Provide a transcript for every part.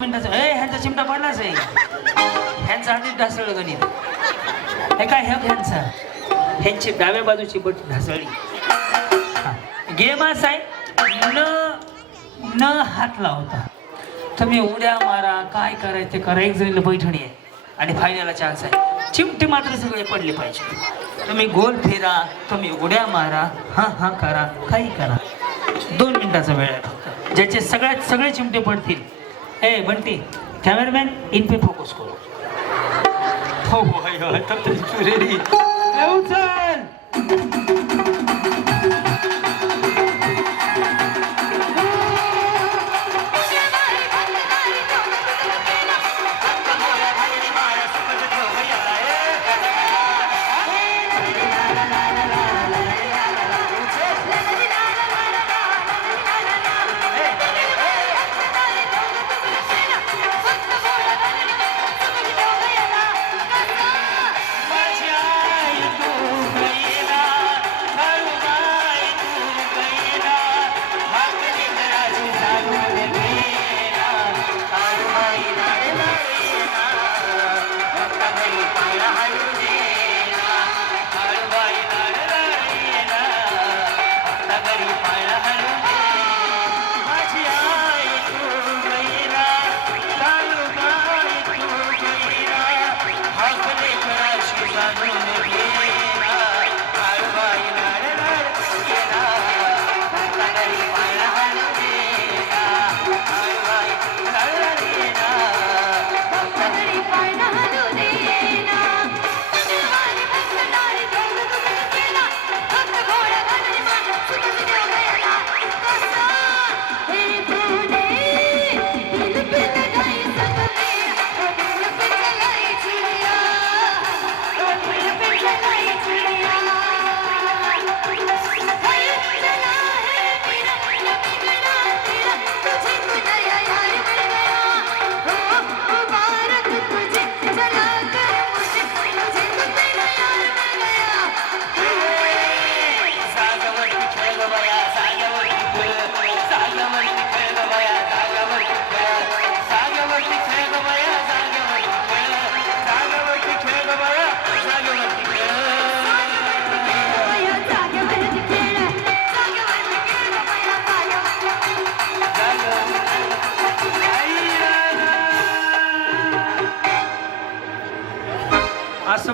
मिनिटाचं ए ह्यांचा चिमटा पडलाच आहे. ह्यांचा आधीच ढासळलं गणित. हे काय ह्या ह्यांचा? ह्यांची डाव्या बाजूची बट ढासळली. गेम असा आहे न न हात. लावता तुम्ही उड्या मारा काय करायचं ते करा. एक जणीला बैठणी आहे आणि फायनलला चान्स आहे. चिमटे मात्र सगळे पडले पाहिजे. तुम्ही गोल फिरा तुम्ही उड्या मारा हां हां करा काही करा. दोन मिनिटाचा वेळ आहे. ज्याचे सगळ्यात सगळे चिमटे पडतील. ए बंटी कॅमेरामॅन इन पे फोकस करू. हो हो तरी रेडी उचल!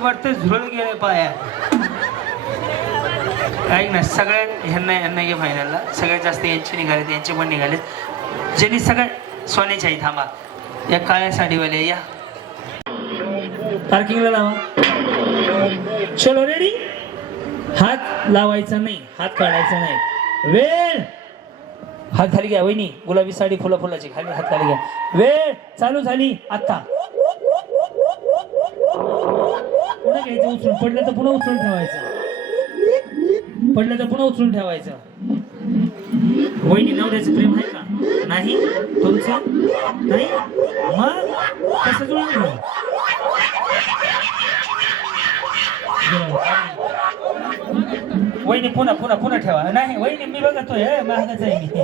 असं वाटतं झुरळ गेले पाया ऐक ना सगळ्या ह्यांना ह्यांना घे फायनलला सगळ्यात जास्त यांचे निघालेत यांचे पण निघाले ज्यांनी सगळ्या सोन्याची आई थांबा. या काळ्या साडीवाले या. पार्किंगला लावा. चलो रेडी हात लावायचा नाही हात काढायचा नाही. वेळ! हात खाली घ्या वहिनी. गुलाबी साडी फुला फुलाची. खाली हात खाली घ्या. वेळ! चालू झाली. आत्ता. पुन्हा घ्यायचं उचलून. पडलं तर पुन्हा उचलून ठेवायचं. पडलं तर पुन्हा उचलून ठेवायचं. वहिनी नवऱ्याचं प्रेम आहे का? नाही. तुमचं? नाही? मग कसं जुळून वहिनी पुन्हा पुन्हा पुन्हा ठेवा. नाही वहिनी मी बघतोय. हे, आहे मी.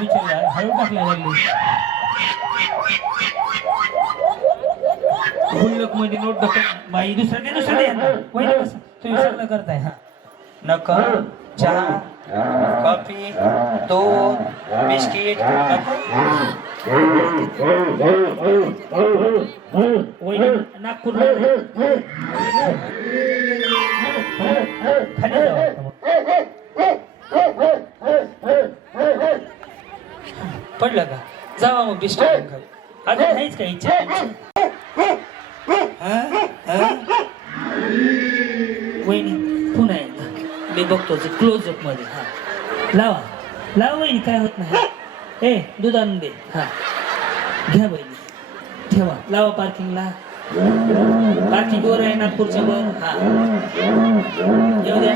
विचारला हळू टाकला लागली. गुल्लकमध्ये म्हणजे नोट डक बाई दुसरं दे दुसरं दे यांना. वहिनी तुम्ही सगळं करताय हा. नका. चहा कॉफी दूध बिस्किट नागपूर खाली पडलं का? जावा मग बिस्किट खाली अजून नाहीच का? इच्छा हा? हा? वहिनी पुन्हा एकदा मी बघतो क्लोजअपमध्ये. हा. लावा. लावा बहिणी काय होत नाही. ए दूध आणून दे. हा. घ्या बहिणी. ठेवा. लावा पार्किंगला पार्किंग वर आहे नागपूरच्या वर. हा. येऊ द्या.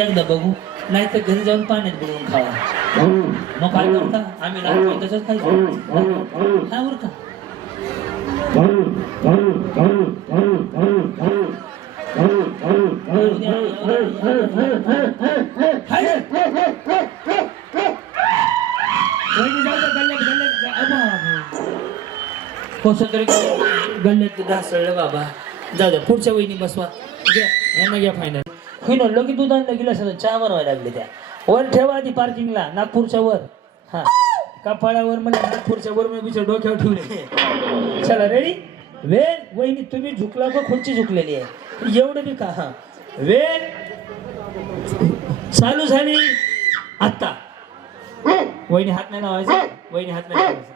एकदा बघू. नाही तर घरी जाऊन पाण्यात बुडवून खावा. मग काय करता? आम्ही लहान तसंच खायचो. काय बरं का? हाय. गल्ल्यात गल्ल्यात ढासळलं बाबा. जाऊ द्या पुढच्या वहिनी बसवा. घ्या यांना घ्या फायनल होईन लगेच दूध आणलं गेलं असं चहा बनवायला लागले त्या. वर ठेवा आधी पार्किंगला नागपूरच्या वर. हा. कपाळावर म्हणजे नागपूरच्या वर मी बिचार डोक्यावर ठेवले चला रेडी वेल वहिनी तुम्ही झुकला का खुर्ची झुकलेली आहे? एवढं बी का? हा. वेल चालू झाली. आत्ता. वहिनी हात नाही लावायचा? वहिनी हात नाही लावायचा?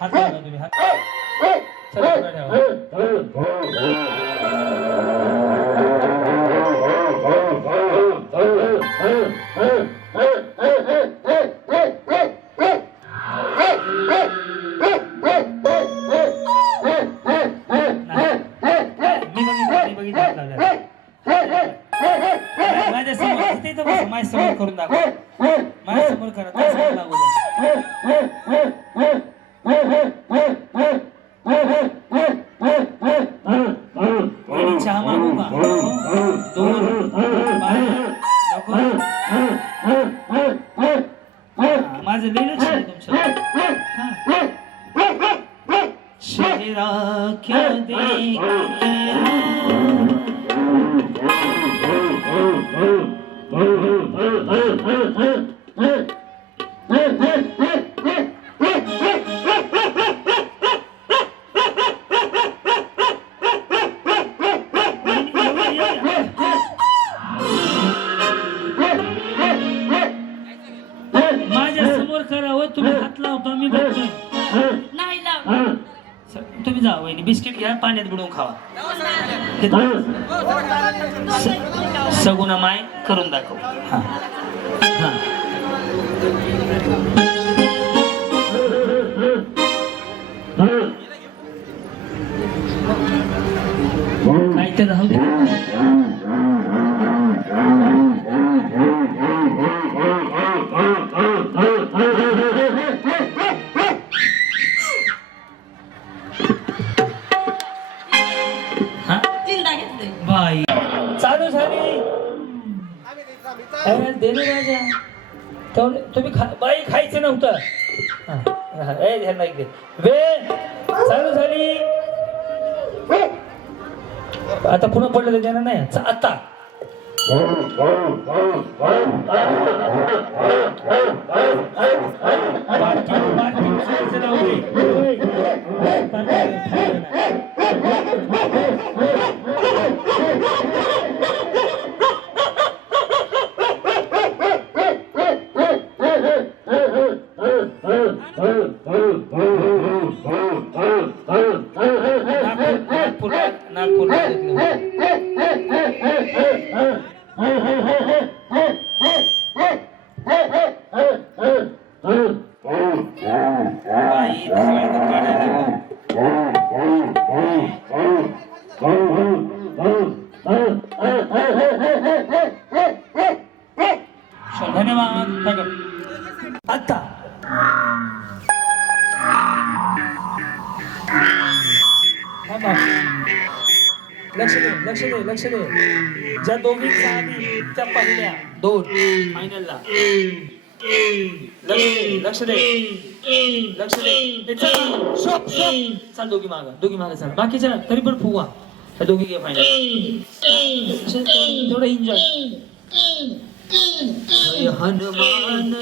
हात लावा तुम्ही हात चला ठेवा. पाण्यात बुडवून खावा. सगुणा माय करून दाखव. हा. हा. काय ते राहू अरे दे ना राजा. तेवढं तुम्ही खा बाई खायचं नव्हतं. हा, हा, ए, ह्यांना एक दे. वेळ चालू झाली. आता पुन्हा पडलं तर देणार नाही. आता. बाटली- बाटली उचलायचं राहू दे. ओय. बाटली- नागपूर नागपूर नागपूर बाई धावळकर काढायला. चल, धन्यवाद आता आता लक्ष दे लक्ष दे लक्ष दे. ज्या दोघी त्या पहिल्या दोन फायनलला लक्ष दे लक्ष दे. लक्ष दे. Shop, shop. चाल दोघी माग दोघी माग चाल. बाकीच्या तरी पण फुवा. त्या दोघी घे फायनल थोडं एन्जॉय हनुमान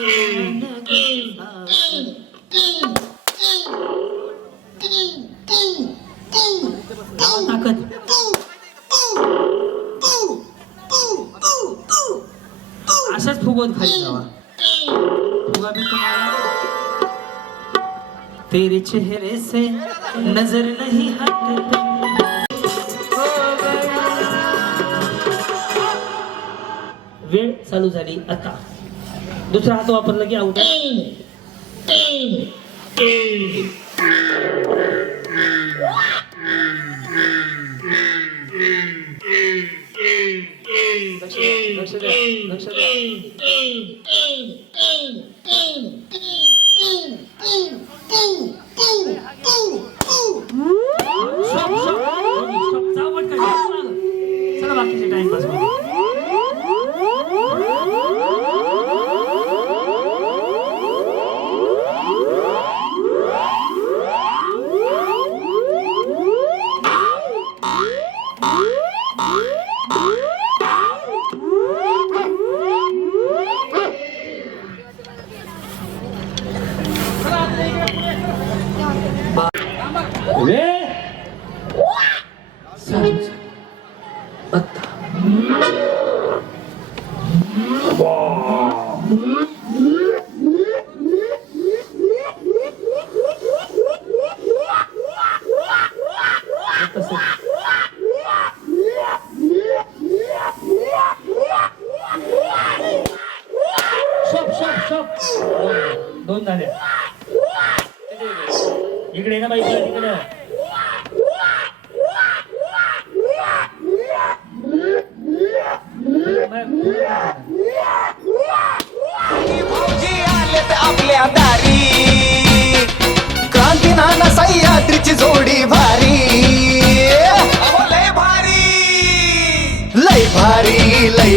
ताकद असंच फुगवत खाली जावा. फुगा भी तुम्हारा तेरे चेहरे से नजर नहीं हटती. वेळ चालू झाली आता. दुसरा हात वापरला की आऊट लक्ष लक्ष द्या लक्ष द्या Stop, stop. Stop. जाऊ पटकन, जाऊ मागं. चला बाकीचे टाइमपास करू वेळ चालू चालू. आत्ता तसं. शॉप शॉप शॉप दोन- दोन झाल्या इकडे ये ना बाई इकडे तिकडे भाऊजी